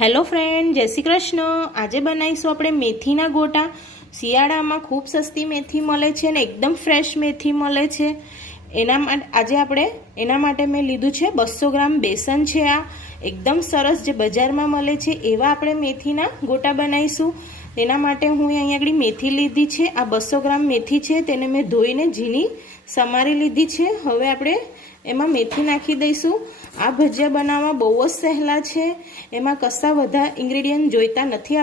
Hello friend, જય શ્રી કૃષ્ણ। આજે બનાવીશું આપણે મેથીના ગોટા। શિયાળામાં ખૂબ સસ્તી મેથી મળે છે અને એકદમ ફ્રેશ મેથી મળે છે। એના માટે મેં લીધું છે 200 ગ્રામ બેસન છે। આ એકદમ સરસ જે બજારમાં મળે છે એવા આપણે મેથીના ગોટા બનાવીશું। તેના માટે હું અહીંયા આગળ મેથી લીધી છે। આ 200 ગ્રામ મેથી છે, તેને મેં ધોઈને ઝીણી સમારી લીધી છે। હવે આપણે એમાં મેથી નાખી દઈશું। આ ભજીયા બનાવવા બહુ જ સહેલા છે, એમાં કશા બધા ઇન્ગ્રેડિયન્ટ જોઈતા નથી।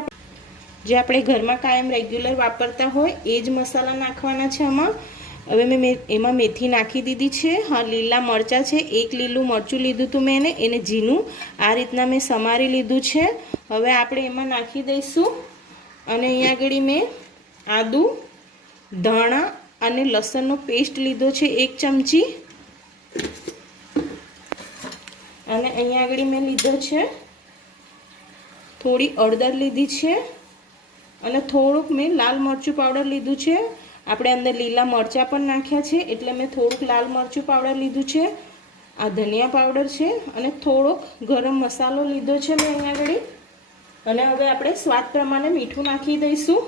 જે આપણે ઘરમાં કાયમ રેગ્યુલર વાપરતા હોય એ જ મસાલા નાખવાના છે આમાં। હવે મેં એમાં મેથી નાખી દીધી છે। હા, લીલા મરચાં છે, 1 લીલું મરચું લીધું હતું મેં એને ઝીણું આ રીતના મેં સમારી લીધું છે। હવે આપણે એમાં નાખી દઈશું અને અહીંયા આગળ મેં આદુ, ધાણા અને લસણનો પેસ્ટ લીધો છે 1 ચમચી। અને અહીંયા આગળ મેં લીધો છે થોડી હળદર લીધી છે અને થોડુંક મેં લાલ મરચું પાવડર લીધું છે। આપણે અંદર લીલા મરચાં પણ નાખ્યા છે એટલે મેં થોડુંક લાલ મરચું પાવડર લીધું છે। આ ધનિયા પાવડર છે અને થોડોક ગરમ મસાલો લીધો છે મેં અહીંયા આગળ। અને હવે આપણે સ્વાદ પ્રમાણે મીઠું નાખી દઈશું।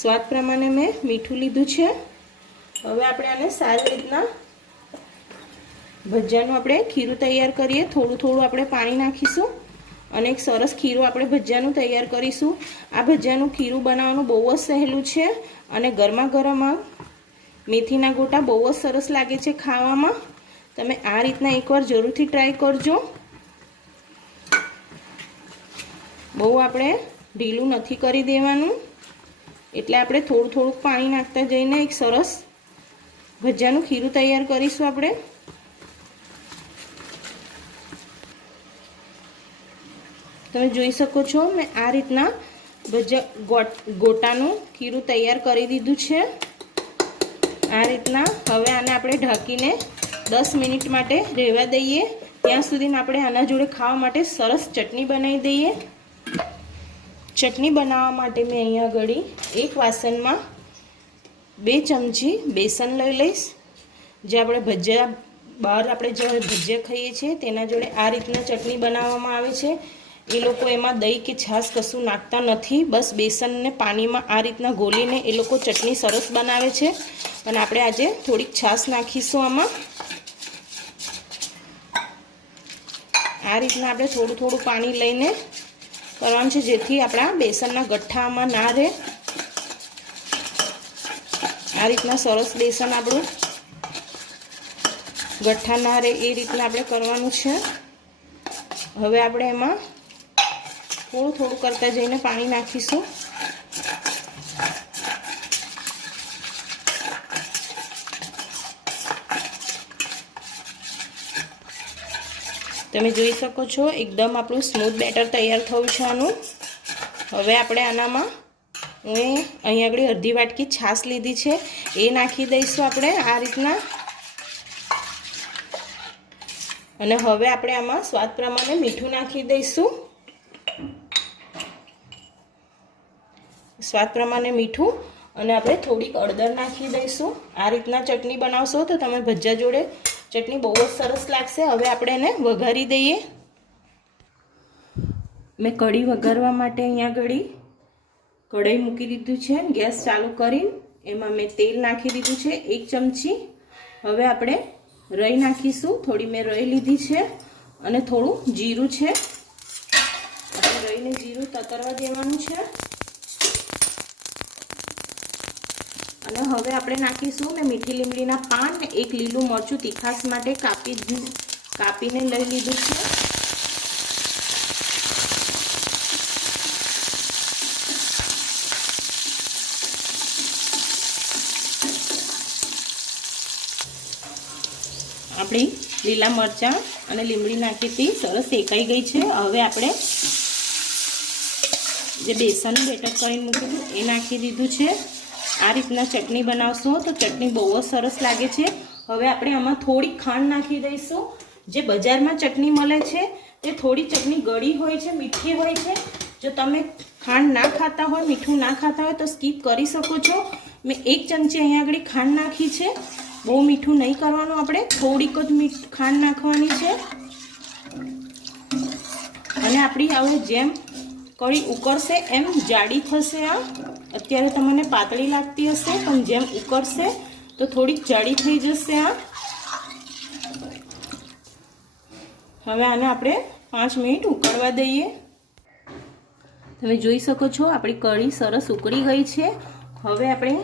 સ્વાદ પ્રમાણે મેં મીઠું લીધું છે। હવે આપણે આને સારી રીતના ભજીયાનું આપણે ખીરું તૈયાર કરીએ। થોડું થોડું આપણે પાણી નાખીશું અને એક સરસ ખીરું આપણે ભજીયાનું તૈયાર કરીશું। આ ભજીયાનું ખીરું બનાવવાનું બહુ જ સહેલું છે અને ગરમા ગરમમાં મેથીના ગોટા બહુ જ સરસ લાગે છે ખાવામાં। તમે આ રીતના એકવાર જરૂરથી ટ્રાય કરજો। બહુ આપણે ઢીલું નથી કરી દેવાનું, એટલે આપણે થોડું થોડુંક પાણી નાખતા જઈને એક સરસ ભજીયાનું ખીરું તૈયાર કરીશું આપણે। તમે જોઈ શકો છો મેં આ રીતના ગોટાનું ખીરું તૈયાર કરી દીધું છે આ રીતના। હવે આને આપણે ઢાંકીને 10 મિનિટ માટે રહેવા દઈએ। ત્યાં સુધીમાં આપણે આના જોડે ખાવા માટે સરસ ચટણી બનાવી દઈએ। ચટણી બનાવવા માટે મેં અહીંયા આગળ એક વાસણમાં 2 ચમચી બેસન લઈ લઈશ। જે આપણે ભજીયા બહાર આપણે જે ભજીયા ખાઈએ છીએ તેના જોડે આ રીતના ચટણી બનાવવામાં આવે છે। એ લોકો એમાં દહીં કે છાશ કશું નાખતા નથી, બસ બેસનને પાણીમાં આ રીતના ગોળીને એ લોકો ચટણી સરસ બનાવે છે। અને આપણે આજે થોડીક છાશ નાખીશું આમાં। આ રીતના આપણે થોડું થોડું પાણી લઈને કરવાનું છે, જેથી આપણા બેસનના ગઠ્ઠા આમાં ના રહે। આ રીતના સરસ બેસન આપણું ગઠ્ઠા ના રહે એ રીતના આપણે કરવાનું છે। હવે આપણે એમાં થોડું થોડું કરતા જઈને પાણી નાખીશું। તમે જોઈ શકો છો એકદમ આપણું સ્મૂથ બેટર તૈયાર થયું છે આનું। હવે આપણે આનામાં અહીં આગળ અડધી વાટકી છાશ લીધી છે એ નાખી દઈશું આપણે આ રીતના। અને હવે આપણે આમાં સ્વાદ પ્રમાણે મીઠું નાખી દઈશું। સ્વાદ પ્રમાણે મીઠું અને આપણે થોડીક હળદર નાખી દઈશું। આ રીતના ચટણી બનાવશો તો તમે ભજીયા જોડે ચટણી બહુ જ સરસ લાગશે। હવે આપણે એને વઘારી દઈએ। મેં કઢી વઘારવા માટે અહીંયા આગળ કઢાઈ મૂકી દીધું છે, ગેસ ચાલુ કરીને એમાં મેં તેલ નાખી દીધું છે 1 ચમચી। હવે આપણે રાઈ નાખીશું, થોડી મેં રાઈ લીધી છે અને થોડું જીરું છે। આપણે રાઈને જીરું તતરવા દેવાનું છે। અને હવે આપણે નાખીશું મેં મીઠી લીમડીના પાન ને 1 લીલું મરચું તીખાસ માટે કાપીને લઈ લીધું છે। આપણી લીલા મરચાં અને લીમડી નાખી હતી સરસ શેકાઈ ગઈ છે। હવે આપણે જે બેસનનું બેટર કરીને મૂક્યું એ નાખી દીધું છે। આ રીતના ચટણી બનાવશો તો ચટણી બહુ જ સરસ લાગે છે। હવે આપણે આમાં થોડી ખાંડ નાખી દઈશું। જે બજારમાં ચટણી મળે છે તે થોડી ચટણી ગળી હોય છે, મીઠી હોય છે। જો તમે ખાંડ ના ખાતા હોય, મીઠું ના ખાતા હોય તો સ્કીપ કરી શકો છો। મેં 1 ચમચી અહીંયા આગળ ખાંડ નાખી છે। બહુ મીઠું નહીં કરવાનું, આપણે થોડીક જ ખાંડ નાખવાની છે। આપણી હવે જેમ કઢી ઉકળશે એમ જાડી થશે. આ અત્યારે તમને પાતળી લાગતી હશે, પણ જેમ ઉકળશે તો થોડીક જાડી થઈ જશે. આ હવે આને આપણે 5 મિનિટ ઉકળવા દઈએ. તમે જોઈ શકો છો આપણી કઢી સરસ ઉકળી ગઈ છે. હવે આપણે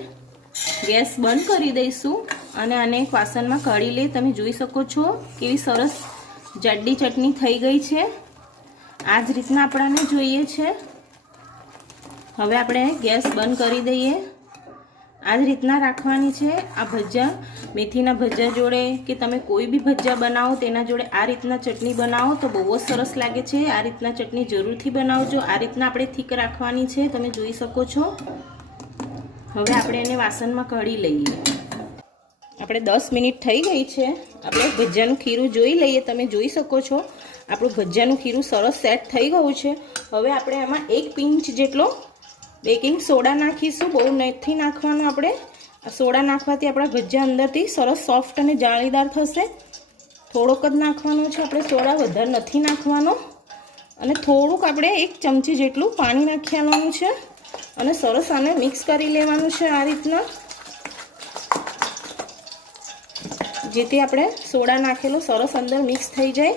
ગેસ બંધ કરી દઈશું અને આને એક વાસણમાં કાઢી લઈએ. તમે જોઈ શકો છો કેવી સરસ જાડી ચટણી થઈ ગઈ છે. આ જ રીતના આપણાને જોઈએ છે. હવે આપણે ગેસ બંધ કરી દઈએ. આ જ રીતના રાખવાની છે. આ ભજીયા મેથીના ભજીયા જોડે કે તમે કોઈ બી ભજીયા બનાવો તેના જોડે આ રીતના ચટણી બનાવો તો બહુ જ સરસ લાગે છે. આ રીતના ચટણી જરૂરથી બનાવજો. આ રીતના આપણે થીક રાખવાની છે. તમે જોઈ શકો છો. હવે આપણે એને વાસણમાં કાઢી લઈએ. આપણે 10 મિનિટ થઈ ગઈ છે. આપણે ભજીયાનું ખીરું જોઈ લઈએ. તમે જોઈ શકો છો આપણું ભજીયાનું ખીરું સરસ સેટ થઈ ગયું છે. હવે આપણે આમાં 1 પિંચ જેટલો બેકિંગ સોડા નાખીશું. બહુ નથી નાખવાનું. આપણે આ સોડા નાખવાથી આપણા ભજીયા અંદરથી સરસ સોફ્ટ અને જાળીદાર થશે. થોડોક જ નાખવાનો છે આપણે સોડા, વધારે નથી નાખવાનો. અને થોડુંક આપણે 1 ચમચી જેટલું પાણી નાખી આવવાનું છે અને સરસ આને મિક્સ કરી લેવાનું છે આ રીતના, જેથી આપણે સોડા નાખેલો સરસ અંદર મિક્સ થઈ જાય.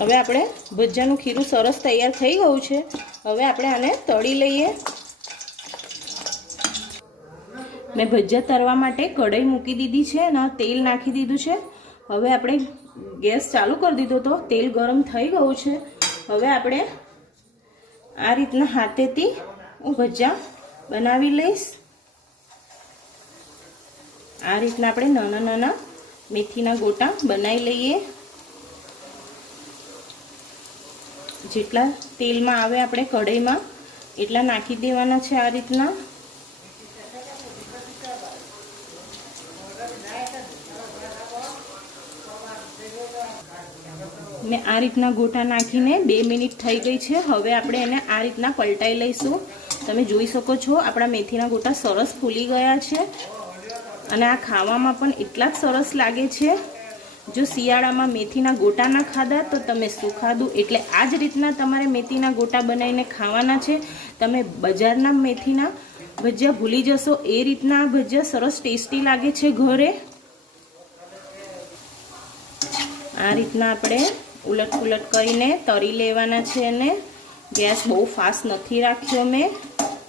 હવે આપણે ભજીયાનું ખીરું સરસ તૈયાર થઈ ગયું છે. હવે આપણે આને તળી લઈએ. મેં ભજીયા તળવા માટે કઢાઈ મૂકી દીધી છે અને તેલ નાખી દીધું છે. હવે આપણે ગેસ ચાલુ કરી દીધો તો તેલ ગરમ થઈ ગયું છે. હવે આપણે આ રીતના હાથેથી હું ભજીયા બનાવી લઈશ. આ રીતના આપણે નાના નાના મેથીના ગોટા બનાવી લઈએ. જેટલા તેલમાં આવે આપણે કઢાઈમાં એટલા નાખી દેવાના છે. આ રીતના મેં આ રીતના ગોટા નાખીને 2 મિનિટ થઈ ગઈ છે. હવે આપણે એને આ રીતના પલટાઈ લઈશું. તમે જોઈ શકો છો આપણા મેથીના ગોટા સરસ ફૂલી ગયા છે અને આ ખાવામાં પણ એટલા જ સરસ લાગે છે. જો શિયાળામાં મેથીના ગોટા ના ખાધા તો તમે શું ખાધું. એટલે આ જ રીતના તમારે મેથીના ગોટા બનાવીને ખાવાના છે. તમે બજારના મેથીના ભજીયા ભૂલી જશો એ રીતના આ ભજીયા સરસ ટેસ્ટી લાગે છે ઘરે. આ રીતના આપણે ઉલટ પુલટ કરીને તળી લેવાના છે. અને ગેસ બહુ ફાસ્ટ નથી રાખ્યો મેં,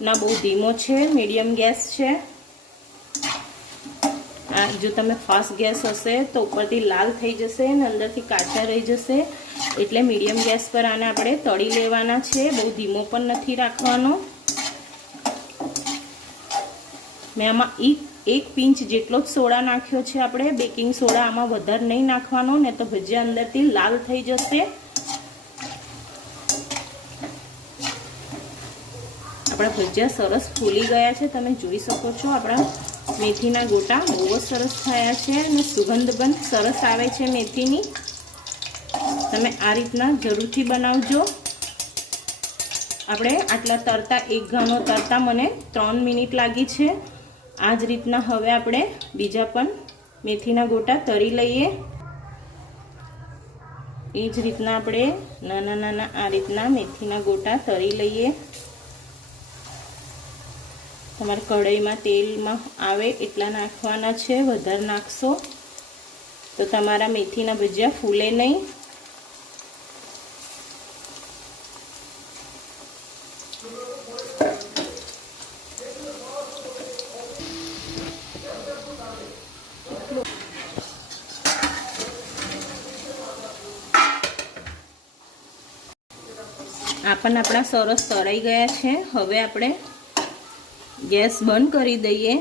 ના બહુ ધીમો છે, મીડિયમ ગેસ છે. જો તમે ફાસ્ટ ગેસ હશે તો ઉપરથી લાલ થઈ જશે અને અંદરથી કાચા રહી જશે. એટલે મીડિયમ ગેસ પર આને આપણે તળી લેવાના છે. બહુ ધીમો પણ નથી રાખવાનો. મેં આમાં 1 પિંચ જેટલો જ સોડા નાખ્યો છે. આપણે બેકિંગ સોડા આમાં વધારે નહીં નાખવાનો, ને તો ભજીયા અંદરથી લાલ થઈ જશે. આપણા ભજીયા સરસ ફૂલી ગયા છે. તમે જોઈ શકો છો આપણા મેથીના ગોટા બહુ જ સરસ થયા છે અને સુગંધ પણ સરસ આવે છે મેથીની. તમે આ રીતના જરૂરથી બનાવજો. આપણે આટલા તરતા એક ઘાનો તરતા મને 3 મિનિટ લાગી છે. આ જ રીતના હવે આપણે બીજા પણ મેથીના ગોટા તળી લઈએ. એ જ રીતના આપણે નાના નાના આ રીતના મેથીના ગોટા તળી લઈએ. તમારે કઢાઈમાં તેલમાં આવે એટલા નાખવાના છે. વધારે નાખશો તો તમારા મેથીના ભજીયા ફૂલે નહીં. આ પણ આપણા સરસ તળાઈ ગયા છે. હવે આપણે ગેસ બંધ કરી દઈએ.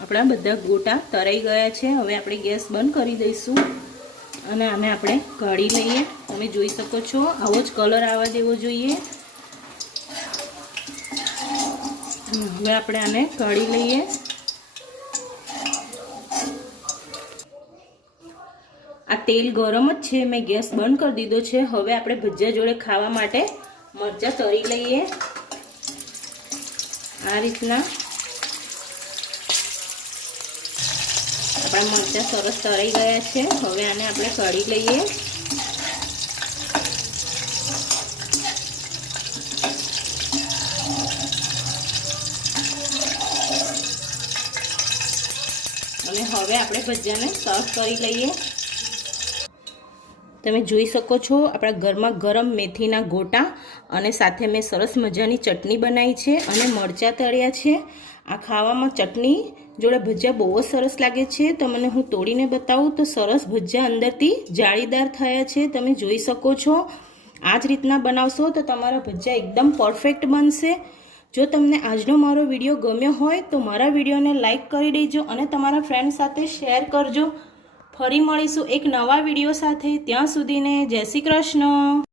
આપણા બધા ગોટા તળાઈ ગયા છે. હવે આપણે ગેસ બંધ કરી દઈશું અને આને આપણે કાઢી લઈએ. તમે જોઈ શકો છો આવો જ કલર આવવા દેવો જોઈએ. હવે આપણે આને કાઢી લઈએ. આ તેલ ગરમ જ છે. મેં ગેસ બંધ કરી દીધો છે. હવે આપણે ભજીયા જોડે ખાવા માટે મરચાં તળી લઈએ. આ રીતના આપણા આપણા મરચાં સરસ તળાઈ ગયા છે. હવે આને આપણે કાઢી લઈએ. અને હવે આપણે ભજીયાને સર્વ કરી લઈએ. તમે જોઈ શકો છો આપણા ઘરમાં ગરમ મેથીના ગોટા અને સાથે મેં સરસ મજાની ચટણી બનાવી છે અને મરચાં તળ્યા છે. આ ખાવામાં ચટણી જોડે ભજીયા બહુ જ સરસ લાગે છે. તમને હું તોડીને બતાવું તો સરસ ભજીયા અંદરથી જાળીદાર થયા છે. તમે જોઈ શકો છો. આ જ રીતના બનાવશો તો તમારા ભજીયા એકદમ પરફેક્ટ બનશે. જો તમને આજનો મારો વિડીયો ગમ્યો હોય તો મારા વિડીયોને લાઈક કરી દેજો અને તમારા ફ્રેન્ડ સાથે શેર કરજો. ફરી મળીશું એક નવા વિડીયો સાથે. ત્યાં સુધીને જય શ્રી કૃષ્ણ.